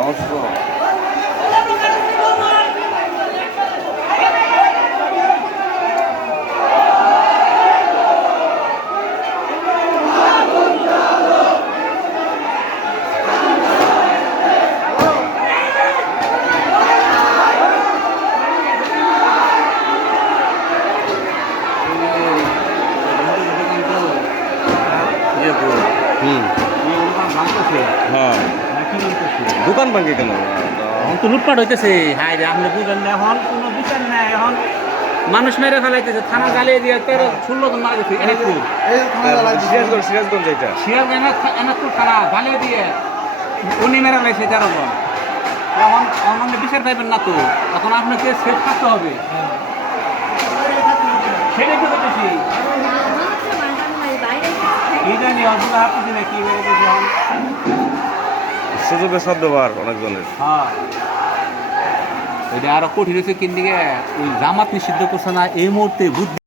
অবশ্য হ্যাঁ দোকান ভাঙে কেন? এখন তো লুটপাট হইতেছে। হাই রে, আপনি বুঝেন না, এখন কোনো বিচার নাই। এখন মানুষ মেরে ফেলাইতেছে, থানা জ্বালিয়ে দিয়ে 16 জন মারা গেছে। এনাকপুর সিরাজগঞ্জ এটা এনাকপুর থানা জ্বালিয়ে দিয়ে উনি মেরে ফেলাইছে 13 জন। এখন অন্য বিচার পাইবেন না তো, এখন আপনাকে সেফ থাকতে হবে। সেটাই তো করতেছি। কি জানি অসুবিধা হাঁটতেছি না, কি বেড়েছে এখন। সুযোগের সদ্ব্যবহার অনেকজনের। হ্যাঁ, এটা আরো কঠিন হয়েছে। কিন দিকে ওই জামাত নিষিদ্ধ করছে না এই মুহূর্তে বুদ্ধি